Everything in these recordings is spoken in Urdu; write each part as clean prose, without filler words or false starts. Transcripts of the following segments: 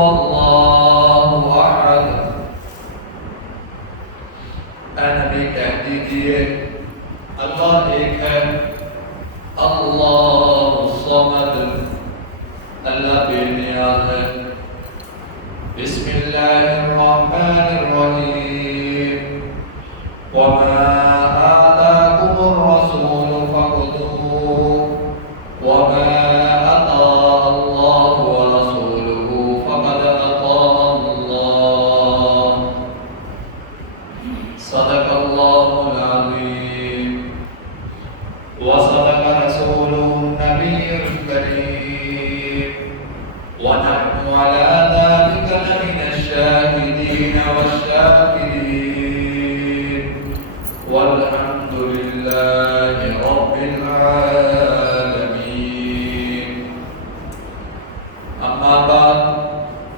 اللہ احد۔ اے نبی کہہ دیجئے اللہ ایک ہے، اللہ الصمد، اللہ بے نیاز ہے۔ بسم اللہ الرحمن الرحیم، وما آتاکم الرسول فخذوه وما أطاع الله ورسوله فقد أطاع الله، صدق الله العظيم وصدق رسوله النبي الكريم، ونحن على ذلك لمن الشاهدين والشاكرين، والحمد لله رب العالمين۔ أما بعد،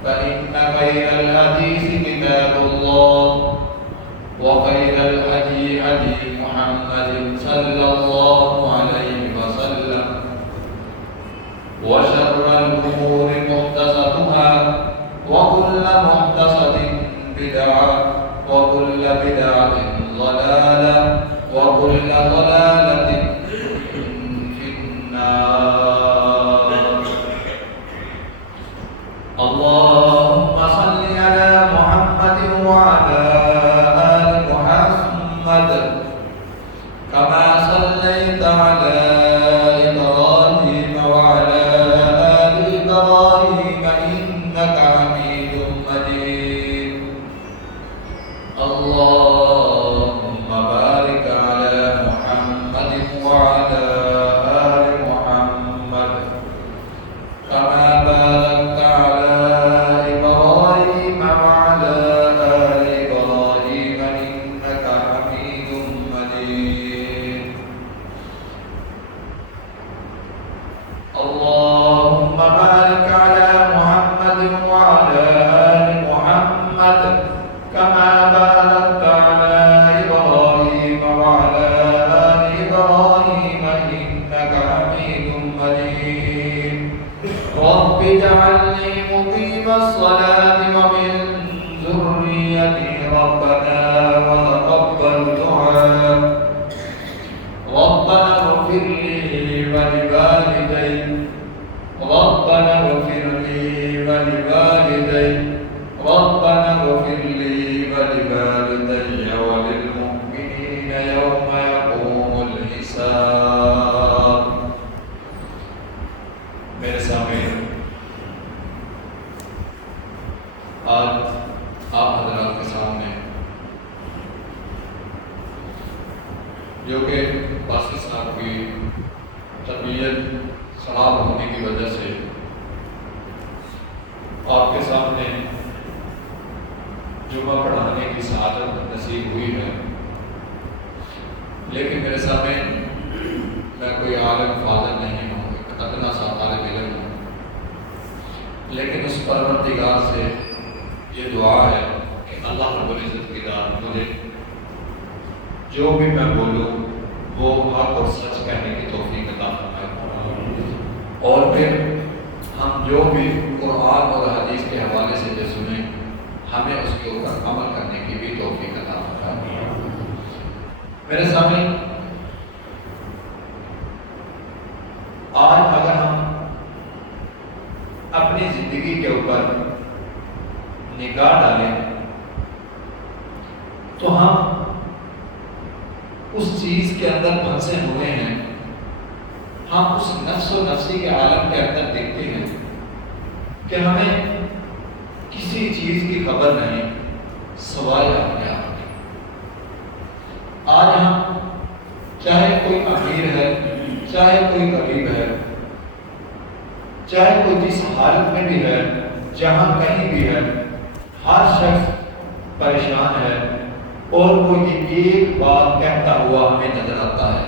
فإن خير الحديث كتاب الله، وخير الهدي هدي محمد صلى الله عليه وسلم، وشر الأمور محدثاتها، وكل محدثة بدعة، وكل بدعة ضلالة، وكل ضلالة في النار۔ اللهم صل على محمد وعلى آل محمد كما صليت على إبراهيم وعلى آل إبراهيم إنك حميد مجيد۔ اللهم بارك على محمد وعلى آل محمد كما باركت على إبراهيم وعلى آل إبراهيم إنك حميد مجيد۔ اللهم بارك على محمد وعلى آل محمد كما باركت على إبراهيم وعلى آل إبراهيم إنك حميد مجيد۔ رب اجعلني مقيم الصلاة ومن ذريتي ربنا وتقبل دعاء، ربنا اغفر لي ولوالدي، ربنا اغفر لي ولوالدي، ربنا اغفر لي ولوالدي وللمؤمنين يوم يقوم الحساب۔ میرے سامنے آج آپ حضرات کے سامنے جو کہ باسی صاحب کی طبیعت خراب ہونے کی وجہ سے آپ کے سامنے جمعہ پڑھانے کی سعادت نصیب ہوئی ہے، لیکن میرے سامنے میں کوئی عالم فاضل نہیں ہوں، ایک ادنا سا طالب علم ہوں، لیکن اس پروردگار سے یہ دعا ہے کہ اللہ رب العزت کی ذات مجھے جو بھی میں بولوں وہ حق اور سچ کہنے کی توفیق عطا فرمائے، اور پھر ہم جو بھی قرآن اور حدیث کے حوالے سے جو سنیں ہمیں اس کے اوپر عمل کرنے کی بھی توفیق عطا فرمائے۔ میرے سامنے آج اگر ہم اپنی زندگی کے اوپر نگاہ ڈالیں تو ہم اس چیز کے اندر پھنسے ہوئے ہیں، ہم اس نفس و نفسی کے عالم کے اندر دیکھتے ہیں کہ ہمیں کسی چیز کی خبر نہیں سوائے اپنے آپ کی۔ آج ہم چاہے کوئی امیر ہے، چاہے کوئی غریب ہے، چاہے کوئی جس حالت میں بھی ہے، جہاں کہیں بھی ہے، ہر شخص پریشان ہے، اور وہ یہ ایک بات کہتا ہوا ہمیں نظر آتا ہے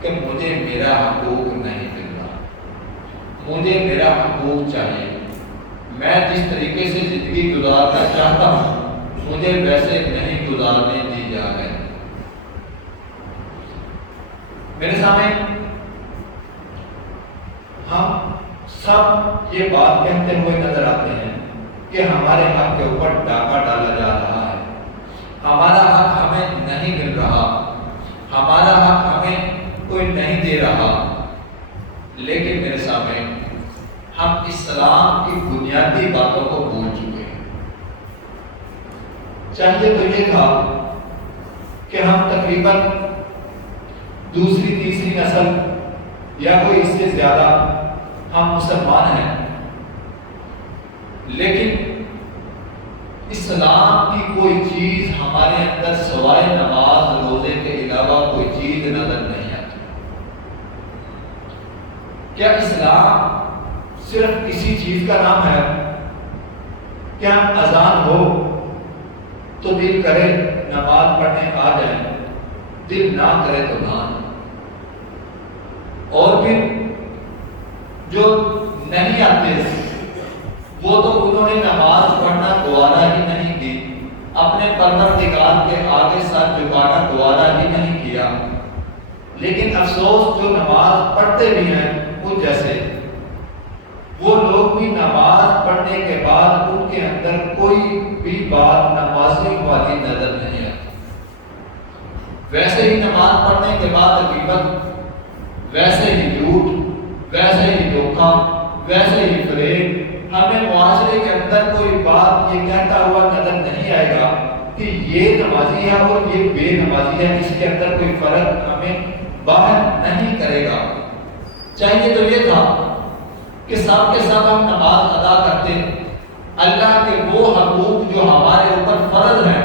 کہ مجھے میرا حقوق نہیں مل رہا، مجھے میرا حقوق چاہیے، میں جس طریقے سے زندگی گزارنا چاہتا ہوں مجھے ویسے نہیں گزارنے دی جا رہے۔ میرے سامنے ہم سب یہ بات کہتے ہوئے نظر آتے ہیں کہ ہمارے حق کے اوپر ڈاکہ ڈالا جا رہا ہے، ہمارا حق ہمیں نہیں مل رہا، ہمارا حق ہمیں کوئی نہیں دے رہا۔ لیکن میرے سامنے ہم اسلام کی بنیادی باتوں کو بھول چکے ہیں۔ چاہیے تو یہ تھا کہ ہم تقریباً دوسری تیسری نسل یا کوئی اس سے زیادہ ہم مسلمان ہیں، لیکن اسلام کی کوئی چیز ہمارے اندر سوائے نماز روزے کے علاوہ کوئی چیز نظر نہیں آتی۔ کیا اسلام صرف کسی چیز کا نام ہے؟ کیا اذان ہو تو دل کرے نماز پڑھنے آ جائیں، دل نہ کرے تو نہ، اور پھر جو نہیں آتے وہ تو انہوں نے نماز پڑھنا گوارا ہی نہیں کی، اپنے پروردگار کے آگے سر جھکانا گوارا ہی نہیں کیا۔ لیکن افسوس جو نماز پڑھتے بھی ہیں وہ جیسے وہ لوگ بھی نماز پڑھنے کے بعد ان کے اندر کوئی بھی بات نمازی والی نظر نہیں آتی۔ ویسے ہی نماز پڑھنے کے بعد غیبت، ویسے ہی جھوٹ، ویسے ہی دھوکہ، ویسے ہی فریب، ہمیں معاشرے کے اندر کوئی بات یہ کہتا ہوا نظر نہیں آئے گا کہ یہ نمازی ہے اور یہ بے نمازی ہے، اس کے اندر کوئی فرق ہمیں باہر نہیں کرے گا۔ چاہیے تو یہ تھا کہ سب کے سب ہم نماز ادا کرتے، اللہ کے وہ حقوق جو ہمارے اوپر فرض ہیں،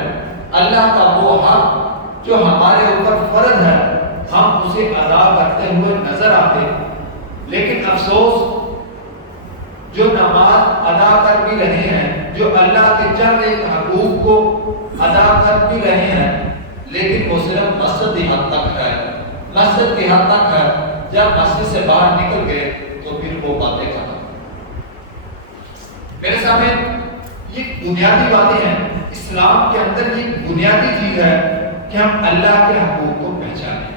اللہ کا وہ حق جو ہمارے اوپر فرض ہے، ہم اسے ادا کرتے ہوئے نظر آتے۔ لیکن افسوس جو نماز ادا کر بھی رہے ہیں، جو اللہ کے چند ایک حقوق کو ادا کر بھی رہے ہیں، لیکن وہ صرف مسجد کی حد تک ہے، مسجد کی حد تک ہے۔ جب مسجد سے باہر نکل گئے تو پھر وہ باتیں ختم۔ میرے سامنے یہ بنیادی باتیں ہیں، اسلام کے اندر یہ بنیادی چیز ہے کہ ہم اللہ کے حقوق کو پہچانیں۔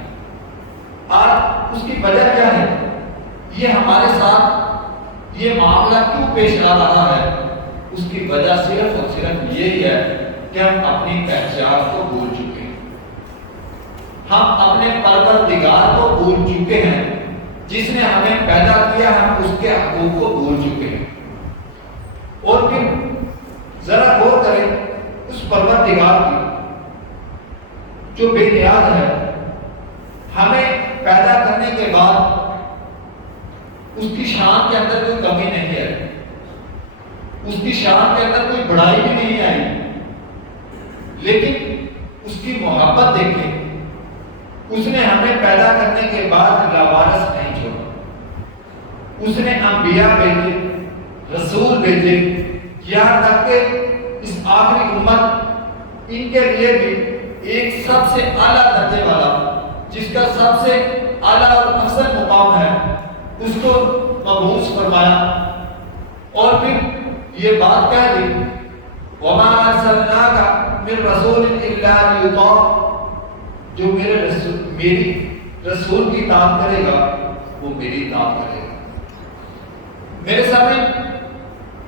آج اس کی وجہ کیا ہے؟ یہ ہمارے ساتھ یہ معاملہ کیوں پیش آ رہا ہے؟ اس کی وجہ صرف اور صرف یہی ہے کہ ہم اپنی پہچان کو بھول چکے ہیں، ہم اپنے پروردگار کو بھول چکے ہیں، جس نے ہمیں پیدا کیا، ہم اس کے حقوق کو بھول چکے ہیں۔ اور پھر ذرا غور کریں اس پروردگار کی جو بے نیاز ہے، ہمیں پیدا کرنے کے بعد اس کی شان کے اندر کوئی کمی نہیں ہے، اس کی شان کے اندر کوئی بڑائی بھی نہیں آئی، لیکن اس کی محبت دیکھیں، اس نے ہمیں پیدا کرنے کے بعد لاوارث نہیں چھوڑا، اس نے انبیاء بھیجے، رسول بھیجے، یہاں تک کہ اس آخری امت ان کے لیے بھی ایک سب سے اعلیٰ درجے والا، جس کا سب سے اعلیٰ اور افضل مقام ہے، اس کو مبعوث فرمایا، اور پھر یہ بات کہہ دی وَمَا أَرْسَلْنَاكَ مِن رَسُولٍ إِلَّا لِيُطَاعَ، جو میری رسول کی اطاعت کرے گا وہ میری اطاعت کرے گا۔ میرے سامنے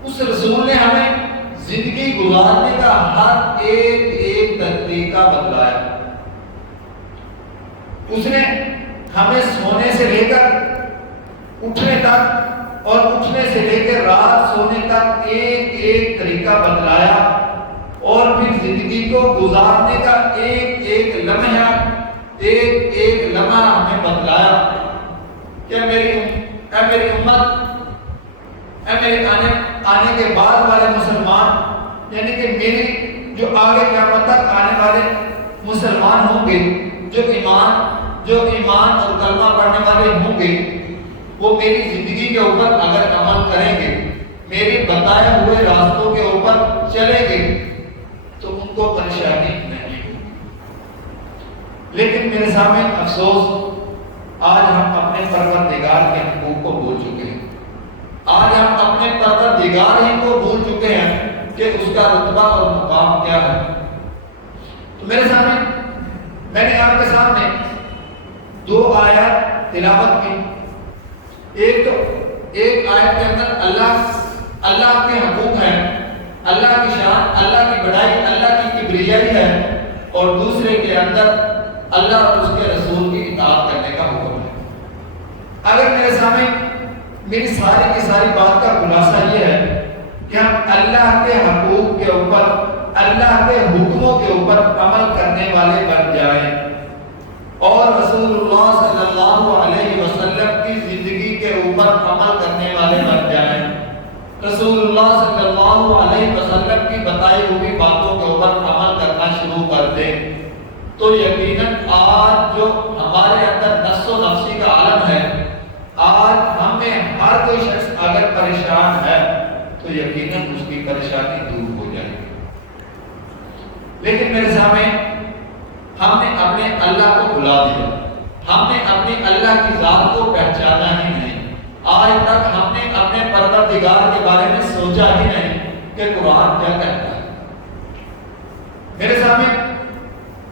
اس رسول نے ہمیں زندگی گزارنے کا ہر ایک طریقہ بتلایا، اس نے ہمیں سونے سے لے کر اٹھنے تک اور اٹھنے سے لے کر رات سونے تک ایک طریقہ بتلایا، اور پھر زندگی کو گزارنے کا ایک لمحہ ہمیں بتلایا کہ میری امت، میرے آنے کے بعد والے مسلمان، یعنی کہ میری جو آگے قیامت تک آنے والے مسلمان ہوں گے، جو ایمان اور کلمہ پڑھنے والے ہوں گے، وہ میری زندگی کے اوپر اگر عمل کریں گے، میرے بتائے ہوئے راستوں کے اوپر چلیں گے، تو ان کو پریشانی نہیں ہوگی۔ لیکن میرے سامنے افسوس، آج ہم اپنے پروردگار کے حقوق کو بھول چکے ہیں، آج ہم اپنے پروردگار ہی کو بھول چکے ہیں کہ اس کا رتبہ اور مقام کیا ہے۔ تو میرے سامنے میں نے آپ کے سامنے دو آیات تلاوت کی، ایک آیت کے اندر اللہ کے حقوق ہیں اللہ کی شان، اللہ کی بڑائی، اللہ کی کبریائی ہے، اور دوسرے کے اندر اللہ اور اس کے رسول کی اطاعت کرنے کا حکم ہے۔ اگر میرے سامنے میری ساری کی ساری بات کا خلاصہ یہ ہے کہ ہم اللہ کے حقوق کے اوپر، اللہ کے حکموں کے اوپر عمل کرنے والے بن جائیں اور رسول اللہ صلی اللہ علیہ وسلم کی زندگی کے اوپر عمل کرنے والے بن جائیں، رسول اللہ صلی اللہ علیہ وسلم کی بتائی ہوئی باتوں کے اوپر عمل کرنا شروع کر دیں، تو یقیناً آج جو ہمارے اندر نفس و نفسی کا عالم ہے، آج ہم میں ہر کوئی شخص اگر پریشان ہے تو یقیناً اس کی پریشانی دور ہو جائے گی۔ لیکن میرے سامنے ہم نے اپنے اللہ کو بھلا دیا، ہم نے اپنی اللہ کی ذات کو پہچانا ہی نہیں، آج تک ہم نے اپنے پروردگار کے بارے میں سوچا ہی نہیں کہ قرآن کیا کہتا ہے۔ میرے سامنے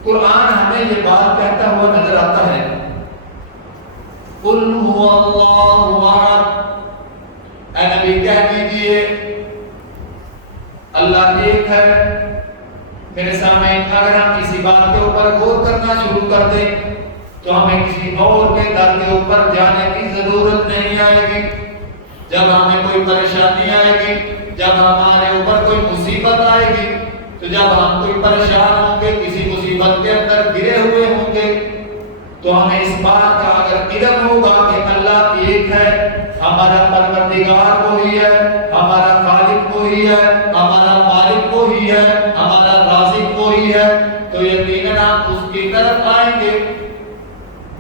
قرآن ہمیں یہ بات کہتا ہوا نظر آتا ہے، قُلْ هُوَ اللَّهُ أَحَدٌ، اے نبی کہہ دیجئے اللہ ایک ہے۔ میرے سامنے اگر ہم کسی بات کے اوپر غور کرنا شروع کر دیں تو ہمیں کسی اور کے در کے اوپر جانے کی ضرورت نہیں آئے گی۔ جب ہمیں کوئی پریشانی آئے گی، جب ہمارے اوپر کوئی مصیبت آئے گی، تو جب ہم کوئی پریشان ہوں گے، کسی مصیبت کے اندر گرے ہوئے ہوں گے، تو ہمیں اس بات کا اگر علم ہوگا کہ اللہ ایک ہے، ہمارا پروردگار وہی ہے، ہمارا خالق وہی ہے، ہمارا مالک وہی ہے، ہمارا رازق وہی ہے، تو یقیناً ہم اس کی طرف آئیں گے۔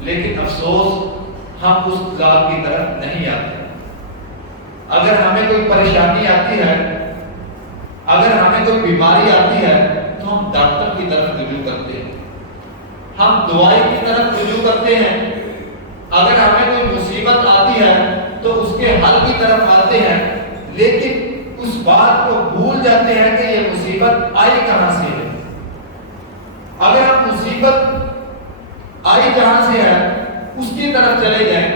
لیکن افسوس ہم اس ذات کی طرف نہیں آتے۔ اگر ہمیں کوئی پریشانی آتی ہے، اگر ہمیں کوئی بیماری آتی ہے تو ہم ڈاکٹر کی طرف رجوع کرتے ہیں، ہم دوائی کی طرف رجوع کرتے ہیں۔ اگر ہمیں کوئی مصیبت آتی ہے تو اس کے حل کی طرف آتے ہیں، لیکن اس بات کو بھول جاتے ہیں کہ یہ مصیبت آئی کہاں سے ہے۔ اگر ہم مصیبت آئی جہاں سے ہے اس کی طرف چلے جائیں،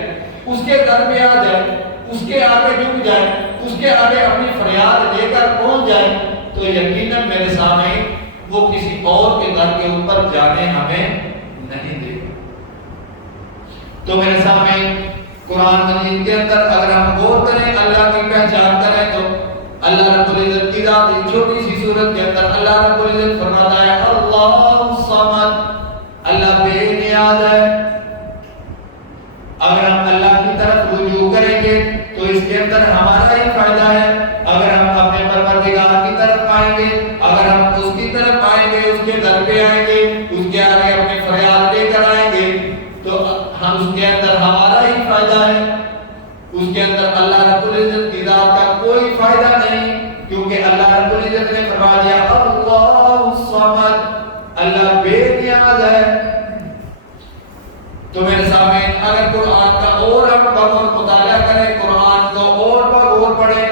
اس کے در پہ آ جائیں، اس کے آگے جھک جائیں، اس کے آگے اپنی فریاد لے کر پہنچ جائیں، تو یقیناً میرے سامنے وہ کسی اور کے در کے اوپر جانے ہمیں نہیں دے گا۔ تو میرے سامنے قرآن مجید کے اندر اگر ہم غور کریں، اللہ کی پہچان کریں، تو اللہ رب العزت کی ذات ایک چھوٹی سی سورت کے اندر اللہ رب العزت فرماتا ہے اللہ الصمد، اللہ بے نیاز ہے۔ اگر ہم اللہ کی طرف رجوع کریں گے تو اس کے اندر ہمارا ہی فائدہ ہے۔ اگر ہم اپنے پروردگار کی طرف آئیں گے، اگر ہم اس کی طرف آئیں گے، اس کے در پہ آئیں گے، اس کے آگے اپنے فریاد لے کر آئیں گے، تو ہم اس کے اندر ہمارا ہی فائدہ ہے، اس کے اندر اللہ رب العزت کی ذات کا کوئی فائدہ نہیں، کیونکہ اللہ رب العزت نے فرما دیا اللہ الصمد، اللہ بے نیاز ہے۔ تو میرے سامنے اگر قرآن کا اور ہم بغور مطالعہ کریں، قرآن کو اور بغور پڑھیں،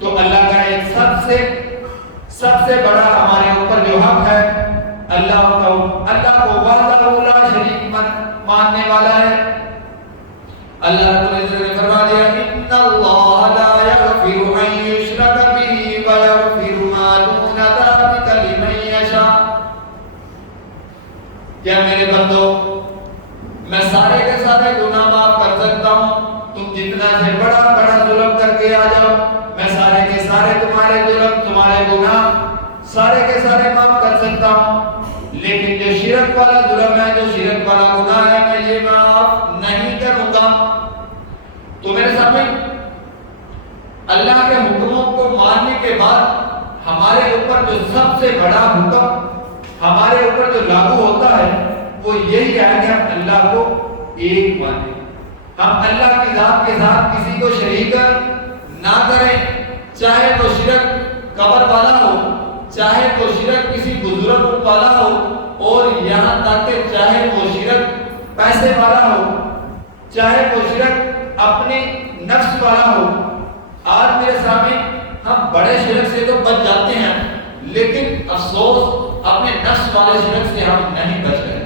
تو اللہ کا ایک سب سے بڑا ہمارے اوپر جو حق ہے، اللہ کو وحدہ لا شریک ماننے والا ہے۔ اللہ رب العزت نے فرما دیا ان اللہ لا یغفر ان یشرک به ویغفر ما دون ذلک لمن یشاء۔ کیا میرے بندو، میں سارے کے سارے گناہ معاف کر سکتا ہوں، تم جتنا سے بڑا ظلم کر کے آ جاؤ، میں سارے کے سارے تمہارے ظلم، تمہارے گناہ سارے کے سارے معاف کر سکتا ہوں، لیکن جو شرک والا ظلم ہے، جو شرک والا گناہ ہے، میں یہ معاف نہیں کروں گا۔ تو میرے سامنے اللہ کے حکموں کو ماننے کے بعد ہمارے اوپر جو سب سے بڑا حکم ہمارے اوپر جو لاگو ہوتا ہے وہ یہی ہے کہ ہم اللہ کو ایک مانیں، ہم اللہ کی ذات کے ساتھ کسی کو شریک نہ کریں، چاہے وہ شرک قبر والا ہو، چاہے وہ شرک کسی بزرگ والا ہو، اور یہاں تک کہ چاہے وہ شرک پیسے والا ہو، چاہے وہ شرک اپنے نفس والا ہو۔ آج میرے سامنے ہم بڑے شرک سے تو بچ جاتے ہیں، لیکن افسوس اپنے نفس والے شرک سے ہم نہیں بچ گئے۔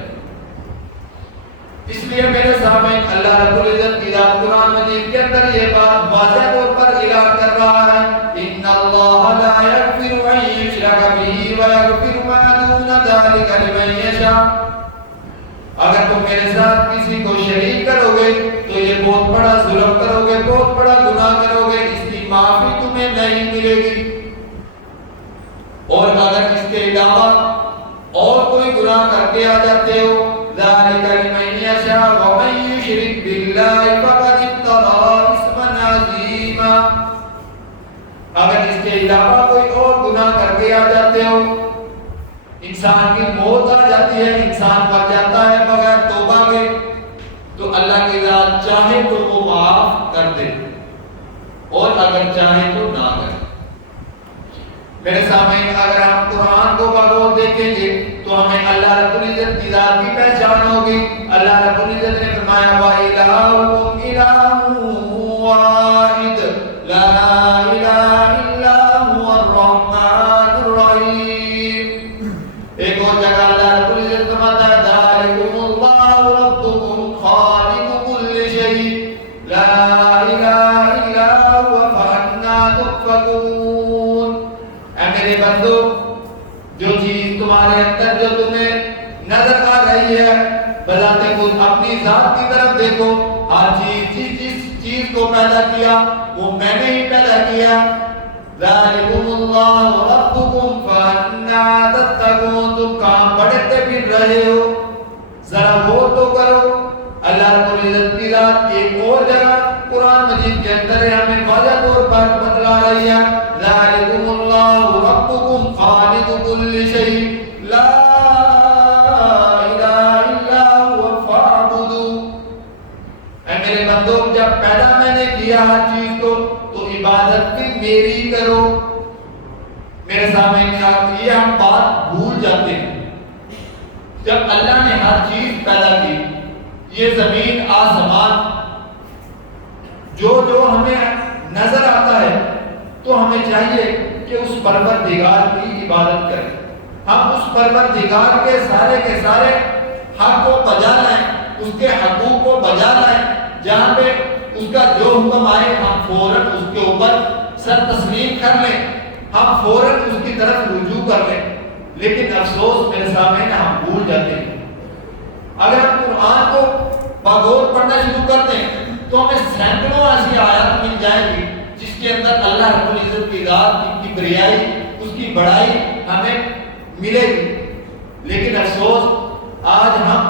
اس لیے میرے سامنے اللہ رب العزت کی ذات قرآن مجید کے اندر یہ بات واضح طور پر اعلان کر رہا ہے ان اللہ لا یغفر میرے ساتھ کسی کو شریک کرو گے تو یہ بہت بڑا ظلم کرو گے، بہت بڑا گناہ کرو گے، اس کی معافی تمہیں نہیں ملے گی۔ اور اگر اس کے علاوہ اور کوئی گناہ کر کے آ جاتے ہو، ذَلِكَ لِمَن يَشَاءُ وَمَن يُشْرِكْ بِاللَّهِ فَقَدِ افْتَرَىٰ إِثْمًا عَظِيمًا، اگر اس کے علاوہ کوئی اور گناہ کر کے آ جاتے ہو، انسان کی موت آ جاتی ہے، انسان مر جاتا ہے بغیر توبہ کے، تو اللہ کی ذات چاہے تو وہ معاف کر دے اور اگر چاہے تو نہ کرے۔ میرے سامنے اگر ہم قرآن کو بغور دیکھیں گے تو ہمیں اللہ رب العزت کی ذات کی پہچان ہوگی۔ اللہ رب العزت نے فرمایا وَإِلَٰهُكُمْ إِلَٰهٌ وَاحِدٌ لَا إِلَٰهَ إِلَّا هُوَ الرَّحْمَٰنُ الرَّحِيمُ۔ ایک اور جگہ اللہ رب العزت فرماتا ہے ذَلِكُمُ اللَّهُ رَبُّكُمْ خَالِقُ كُلِّ شَيْءٍ لَا إِلَٰهَ إِلَّا هُوَ فَأَنَّىٰ تُؤْفَكُونَ۔ اے میرے بندو، جو چیز تمہارے اندر جو تمہیں نظر آ رہی ہے، بذات خود اپنی ذات کی طرف دیکھو، ہر جس چیز کو پیدا کیا وہ میں نے ہی پیدا کیا۔ ذَلِكُمُ اللَّهُ رَبُّكُمْ فَأَنَّىٰ تَتَّقُونَ، تم کہاں بڑھتے پھر رہے ہو، ذرا غور تو کرو۔ اللہ رب العزت کی ذات ایک اور جگہ قرآن مجید کے اندر ہمیں واضح طور پر بتلا رہی ہے ذَلِكُمُ اللَّهُ رَبُّكُمْ خَالِقُ كُلِّ شَيْءٍ لَا إِلَٰهَ إِلَّا هُوَ فَاعْبُدُوهُ۔ اے میرے بندو، جب پیدا میں نے کیا ہر چیز کو تو عبادت بھی میری کرو۔ میرے سامنے یہ ہم بات بھول جاتے ہیں، جب اللہ نے ہر چیز پیدا کی، یہ زمین آسمان جو ہمیں نظر آتا ہے، تو ہمیں چاہیے کہ اس پروردگار کی عبادت کریں، ہم اس پروردگار کے سارے حق کو بجا لائیں، اس کے حقوق کو بجا لائیں، جہاں پہ اس کا جو حکم آئے ہم فوراً اس کے اوپر سر تسلیم کر لیں، ہم فوراً اس کی طرف رجوع کر لیں۔ لیکن افسوس میرے سامنے ہم بھول جاتے ہیں۔ اگر ہم قرآن کو بغور پڑھنا شروع کرتے ہیں تو ہمیں سینکڑوں ایسی آیات مل جائیں گی جس کے اندر اللہ رب العزت کی ذات کی کبریائی، اس کی بڑائی ہمیں ملے گی۔ لیکن افسوس آج ہم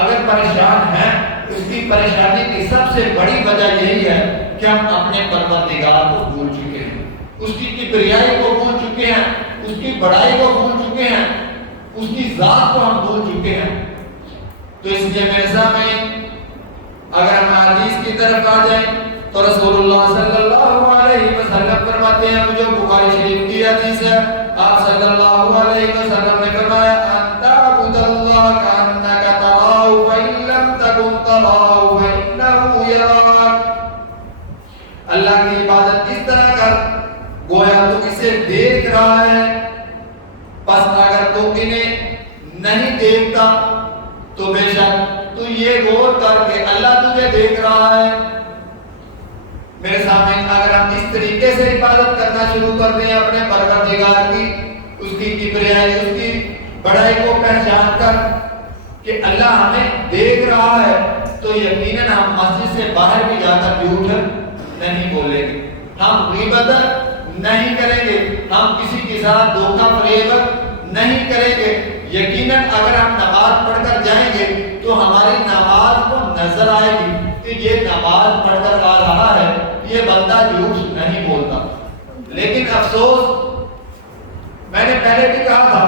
اگر پریشان ہیں، اس کی پریشانی کی سب سے بڑی وجہ یہی ہے کہ ہم اپنے پروردگار کو بھول چکے ہیں، اس کی کبریائی کو بھول چکے ہیں، اس کی بڑائی کو بھول چکے ہیں، اس کی ذات کو ہم بھول چکے ہیں۔ تو اس لیے میرے سامنے اگر ہم حدیث کی طرف آ جائیں تو رسول اللہ صلی اللہ علیہ وسلم فرماتے ہیں، جو بخاری شریف کی حدیث ہے، آپ صلی اللہ علیہ وسلم نے فرمایا ان تعبد اللہ کانک تراہ فإن لم تکن تراہ فإنہ یراک۔ اللہ کی عبادت اس طرح کر گویا تو اسے دیکھ رہا ہے، پس اگر تو انہیں نہیں دیکھتا تو بے شک تو یہ غور کر کے اللہ تجھے دیکھ رہا ہے۔ میرے سامنے اگر ہم اس طریقے سے عبادت کرنا شروع کر دیں اپنے پروردگار کی، اس کی کبریائی، اس کی بڑائی کو پہچان کر کہ اللہ ہمیں دیکھ رہا ہے، تو یقیناً ہم مسجد سے باہر بھی جا کر جھوٹ نہیں بولیں گے، ہم غیبت نہیں کریں گے، ہم کسی کے ساتھ دھوکہ فریب نہیں کریں گے۔ یقیناً اگر ہم نماز پڑھ کر جائیں گے تو ہماری نماز کو نظر آئے گی کہ یہ نماز پڑھ کر آ رہا ہے، یہ بندہ جھوٹ نہیں بولتا۔ لیکن افسوس، میں نے پہلے بھی کہا تھا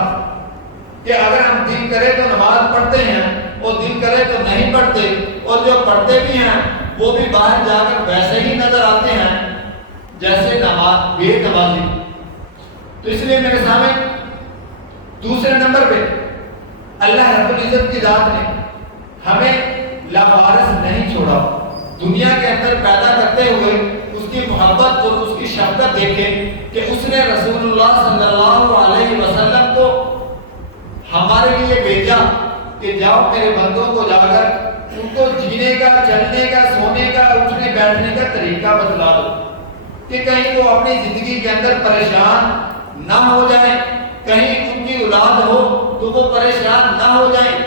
کہ اگر ہم دل کرے تو نماز پڑھتے ہیں اور دل کرے تو نہیں پڑھتے، اور جو پڑھتے بھی ہیں وہ بھی باہر جا کر ویسے ہی نظر آتے ہیں جیسے بے نمازی۔ تو اس لیے میرے سامنے دوسرے نمبر پہ اللہ رب العزت کی ذات نے ہمیں لاوارث نہیں چھوڑا۔ دنیا کے اندر پیدا کرتے ہوئے اس کی محبت اور اس کی شفقت دیکھیں کہ اس نے رسول اللہ صلی اللہ علیہ وسلم کو ہمارے لیے بھیجا کہ جاؤ میرے بندوں کو جا کر ان کو جینے کا، چلنے کا، سونے کا، اٹھنے بیٹھنے کا طریقہ بتلا دو کہ کہیں وہ اپنی زندگی کے اندر پریشان نہ ہو جائیں، کہیں ان کی اولاد ہو تو وہ پریشان نہ ہو جائیں،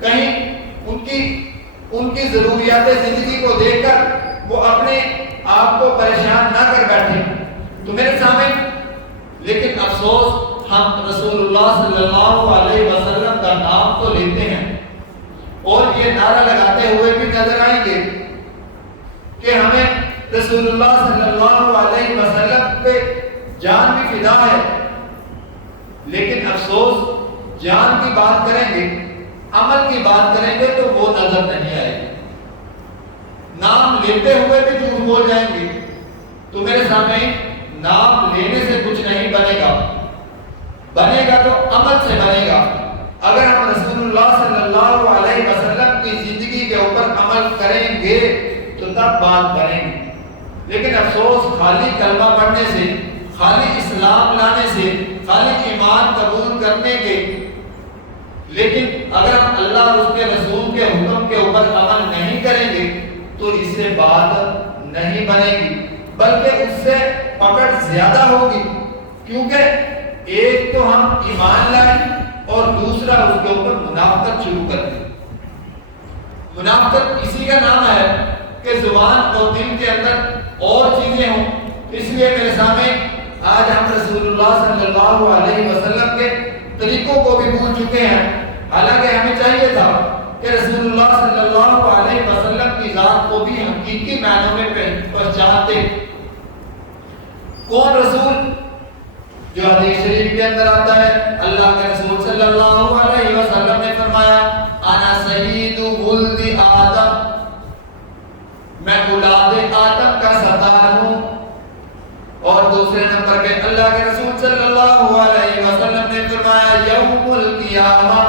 کہیں ان ان کی ضروریات زندگی کو دیکھ کر وہ اپنے آپ کو پریشان نہ کر بیٹھے. تو میرے سامنے لیکن افسوس ہم رسول اللہ صلی اللہ علیہ وسلم کا نام تو لیتے ہیں اور یہ نعرہ لگاتے ہوئے بھی نظر آئیں گے کہ ہمیں رسول اللہ صلی اللہ علیہ وسلم پہ جان بھی فدا ہے، لیکن افسوس جان کی بات کریں گے، عمل کی بات کریں گے تو وہ نظر نہیں آئے گی. نام لیتے ہوئے بھی جھوٹ بول جائیں گے. تو میرے سامنے نام لینے سے کچھ نہیں بنے گا، بنے گا تو عمل سے بنے گا. اگر ہم رسول اللہ صلی اللہ علیہ وسلم کی زندگی کے اوپر عمل کریں گے تو تب بات بنے گی. لیکن افسوس خالی کلمہ پڑھنے سے، خالی اسلام لانے سے، خالی ایمان قبول کرنے کے، لیکن اگر ہم اللہ اور اس کے رسول کے حکم کے اوپر عمل نہیں کریں گے تو اس سے بات نہیں بنے گی، بلکہ اس سے پکڑ زیادہ ہوگی. کیونکہ ایک تو ہم ایمان لائیں اور دوسرا اس کے اوپر منافقت شروع کر دیں. منافقت اسی کا نام ہے کہ زبان اور دل کے اندر اور چیزیں ہوں. اس لیے میرے سامنے آج ہم رسول اللہ صلی اللہ علیہ وسلم کے طریقوں کو بھی بھول چکے ہیں، حالانکہ ہمیں چاہیے تھا کہ رسول اللہ صلی اللہ علیہ وسلم کی ذات کو بھی حقیقی معنوں میں پہچانتے. کون رسول؟ جو حدیث شریف کے اندر آتا ہے، اللہ کے رسول صلی اللہ علیہ وسلم نے فرمایا انا سید ولد آدم، میں اولاد آدم کا سردار ہوں. اور دوسرے نمبر پہ اللہ کے رسول صلی اللہ علیہ وسلم نے فرمایا یوم القیامہ،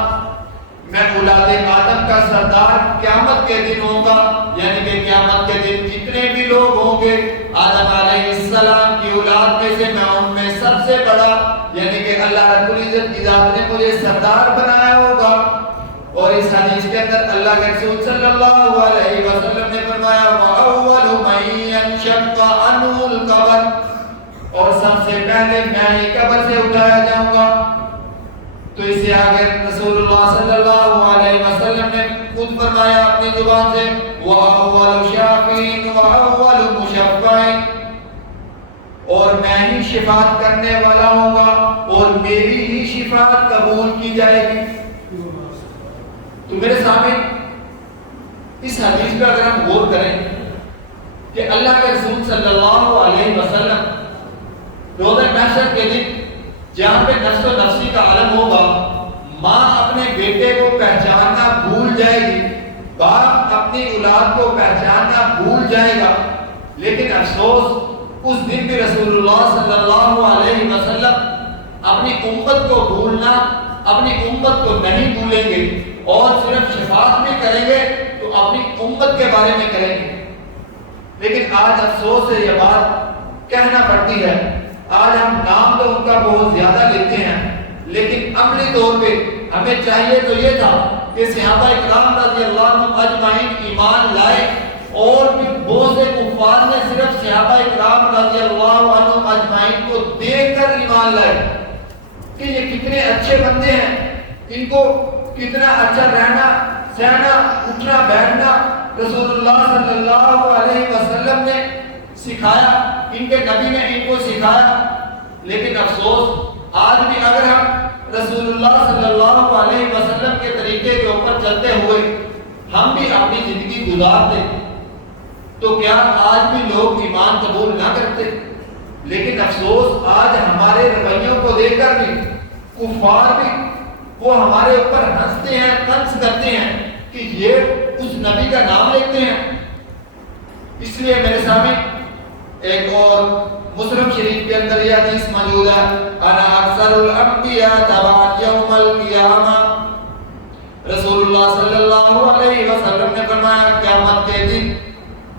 میں اولاد آدم کا سردار قیامت کے دن ہوگا. یعنی کہ قیامت کے دن جتنے بھی لوگ ہوں گے آدم علیہ السلام کی اولاد میں سے میں ان میں سب سے بڑا، یعنی کہ اللہ رب العزت کی ذات نے مجھے سردار بنایا ہوگا. اور اس حدیث کے اندر اللہ کے رسول صلی اللہ علیہ وسلم نے فرمایا وَأَوَّلُ مَن يَنشَقَّ عَنْهُ الْقَبْرُ، اور سب سے پہلے میں ہی قبر سے اٹھایا جاؤں گا. تو اس سے آگے رسول اللہ صلی اللہ علیہ وسلم نے خود فرمایا اپنی زبان سے وَأَوَّلُ شَافِعٍ وَأَوَّلُ مُشَفَّعٍ، اور میں ہی شفاعت کرنے والا ہوں گا اور میری ہی شفاعت قبول کی جائے گی. تو میرے سامنے اس حدیث پر اگر ہم غور کریں کہ اللہ کے رسول صلی اللہ علیہ وسلم روزہ محشر کے دن جہاں پہ نفس و نفسی کا عالم ہوگا، ماں اپنے بیٹے کو پہچاننا بھول جائے گی، باپ اپنی اولاد کو پہچاننا بھول جائے گا. لیکن افسوس اس دن بھی رسول اللہ صلی اللہ علیہ وسلم اپنی امت کو بھولنا، اپنی امت کو نہیں بھولیں گے اور صرف شفاعت بھی کریں گے تو اپنی امت کے بارے میں کریں گے. لیکن آج افسوس سے یہ بات کہنا پڑتی ہے، آج ہم نام تو ان کا بہت زیادہ لیتے ہیں، لیکن عملی طور پہ ہمیں چاہیے تو یہ تھا کہ صحابہ اکرام رضی اللہ عنہم اجمعین ایمان لائے، اور بھی بہت سے کفار نے صرف صحابہ اکرام رضی اللہ عنہم اجمعین کو دیکھ کر ایمان لائے کہ یہ کتنے اچھے بندے ہیں، ان کو کتنا اچھا رہنا سہنا اٹھنا بیٹھنا رسول اللہ صلی اللہ علیہ وسلم نے سکھایا، ان کے نبی نے ان کو سکھایا. لیکن افسوس آج بھی اگر ہم رسول اللہ صلی اللہ علیہ وسلم کے طریقے کے اوپر چلتے ہوئے ہم بھی اپنی زندگی گزارتے تو کیا آج بھی لوگ ایمان قبول نہ کرتے؟ لیکن افسوس آج ہمارے رویوں کو دیکھ کر بھی کفار بھی وہ ہمارے اوپر ہنستے ہیں، طنز کرتے ہیں کہ یہ اس نبی کا نام لیتے ہیں. اس لیے میرے سامنے ایک اور مسلم شریف کے اندر یہ حدیث موجود ہے انا اکثر الانبیاء تبعا یوم القیامہ. رسول اللہ صلی اللہ علیہ وسلم نے فرمایا قیامت کے دن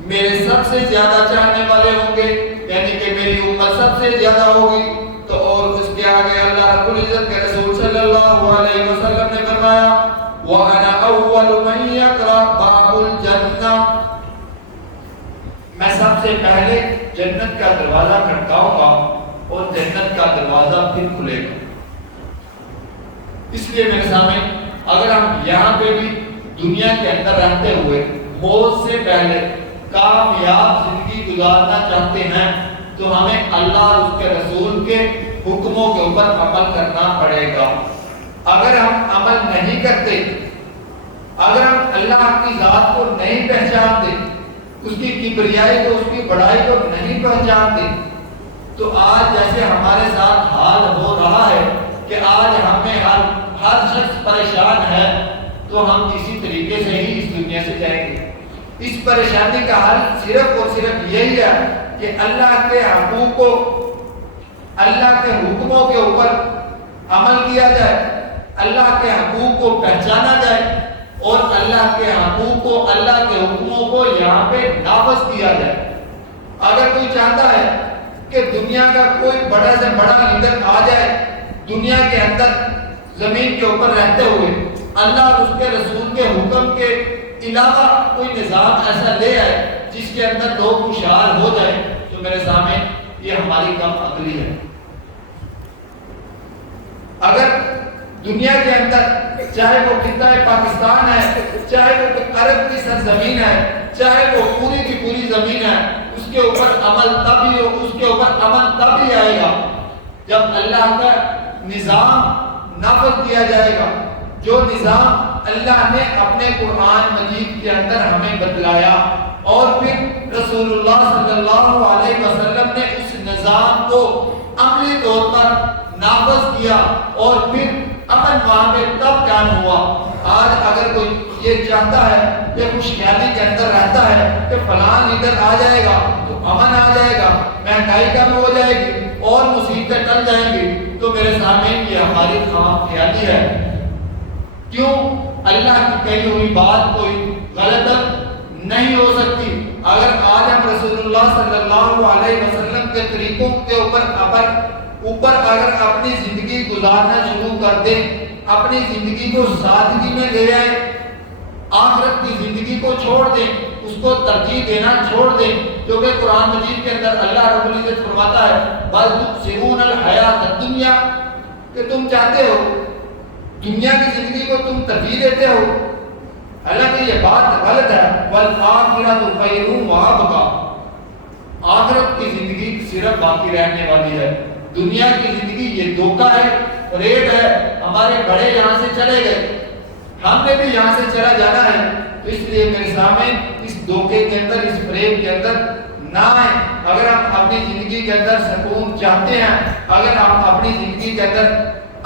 میرے سب سے زیادہ چاہنے والے ہوں گے، یعنی کہ میری امت سب سے زیادہ ہوگی. تو اور اس کے آگے اللہ رب العزت کے رسول صلی اللہ علیہ وسلم نے فرمایا وَأَنَا أَوَّلُ مَن يَقْرَأُ بَابُ الْجَنَّةِ، میں سب سے پہلے جنت کا دروازہ کھٹکاؤں گا اور جنت کا دروازہ پھر کھلے گا. اس لیے میرے سامنے اگر ہم یہاں پہ بھی دنیا کے اندر رہتے ہوئے موت سے پہلے کامیاب زندگی گزارنا چاہتے ہیں تو ہمیں اللہ اور اس کے رسول کے حکموں کے اوپر عمل کرنا پڑے گا۔ اگر ہم عمل نہیں کرتے، اگر ہم اللہ کی ذات کو نہیں پہچانتے، اس کی کبریائی کو، اس کی بڑائی کو نہیں پہچانتے، تو آج جیسے ہمارے ساتھ حال ہو رہا ہے کہ آج ہمیں ہر شخص پریشان ہے، تو ہم کسی طریقے سے ہی اس دنیا سے جائیں گے۔ اس پریشانی کا حل صرف اور صرف یہی ہے کہ اللہ کے حقوق کو، اللہ کے حکموں کے اوپر عمل کیا جائے، اللہ کے حقوق کو پہچانا جائے اور اللہ کے حقوق کو، اللہ کے حکموں کو یہاں پہ نافذ کیا جائے۔ اگر کوئی چاہتا ہے کہ دنیا کا کوئی بڑا سے بڑا لیڈر آ جائے، دنیا کے اندر زمین کے اوپر رہتے ہوئے اللہ اور اس کے رسول کے حکم کے علاوہ کوئی نظام ایسا لے آئے جس کے اندر لوگ خوشحال ہو جائیں، تو میرے سامنے یہ ہماری کم عقلی ہے۔ اگر دنیا کے اندر چاہے وہ خطہ پاکستان ہے، چاہے وہ عرب کی سرزمین ہے، چاہے وہ پوری کی پوری زمین ہے، اس کے اوپر عمل تب ہی آئے گا جب اللہ کا نظام نافذ کیا جائے گا، جو نظام اللہ نے اپنے قرآن مجید کے اندر ہمیں بتلایا، اور پھر رسول اللہ صلی اللہ علیہ وسلم نے اس نظام کو عملی طور پر نافذ کیا، اور پھر امن وہاں پہ تب قائم ہوا۔ آج اگر کوئی یہ چاہتا ہے کہ خوش خیالی کے اندر رہتا ہے کہ فلاں لیڈر آ جائے گا تو امن آ جائے گا، مہنگائی کم ہو جائے گی اور مصیبتیں ٹل جائیں گی، تو میرے سامنے یہ ہماری خام خیالی ہے۔ کیوں؟ اللہ کی کہی ہوئی بات کوئی غلط نہیں ہو سکتی۔ اگر آج ہم رسول اللہ صلی اللہ علیہ وسلم کے طریقوں کے اوپر اگر اپنی زندگی گزارنا شروع کر دیں، اپنی زندگی کو سادگی میں لے آئیں، آخرت کی زندگی کو چھوڑ دیں، اس کو ترجیح دینا چھوڑ دیں، جو کہ قرآن مجید کے اندر اللہ رب العزت فرماتا ہے بل تؤثرون الحیات الدنیا، کہ تم چاہتے ہو دنیا کی زندگی کو تم ترجیح دیتے ہو، حالانکہ یہ بات غلط ہے۔ والآخرۃ خیر وابقیٰ، آخرت کی زندگی صرف باقی رہنے والی ہے، دنیا کی زندگی یہ دھوکہ ہے، ریٹ ہے، ہمارے بڑے یہاں سے چلے گئے، ہم نے بھی یہاں سے چلا جانا ہے، تو اس لیے میرے سامنے اس دھوکے کے اندر، اس فریب کے اندر نہ آئیں۔ اگر ہم اپنی زندگی کے اندر سکون چاہتے ہیں، اگر ہم اپنی زندگی کے اندر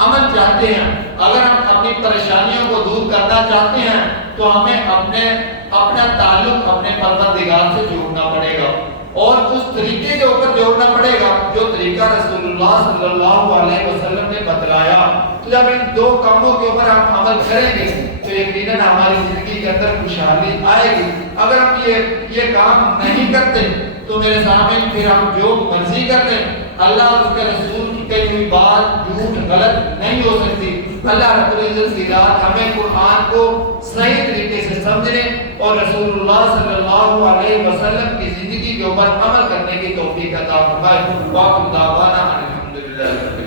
امن چاہتے ہیں، اگر ہم اپنی پریشانیوں کو دور کرنا چاہتے ہیں، تو ہمیں اپنا تعلق اپنے پروردگار سے جوڑنا پڑے گا، اور اس طریقے کے اوپر جوڑنا پڑے گا جو طریقہ رسول اللہ صلی اللہ علیہ وسلم نے بتلایا۔ تو جب ان دو کاموں کے اوپر ہم عمل کریں گے تو یقیناً ہماری زندگی کے اندر خوشحالی آئے گی۔ اگر ہم یہ کام نہیں کرتے تو میرے سامنے پھر ہم جو مرضی کر لیں، اللہ اور اس کے رسول کی کہی ہوئی بات جھوٹ غلط نہیں ہو سکتی۔ اللہ رب العزت کی ذات ہمیں قرآن کو صحیح طریقے سے سمجھنے اور رسول اللہ صلی اللہ علیہ وسلم کی زندگی کے اوپر عمل کرنے کی توفیق عطا فرمائے۔ واقعہ دعوانا الحمدللہ۔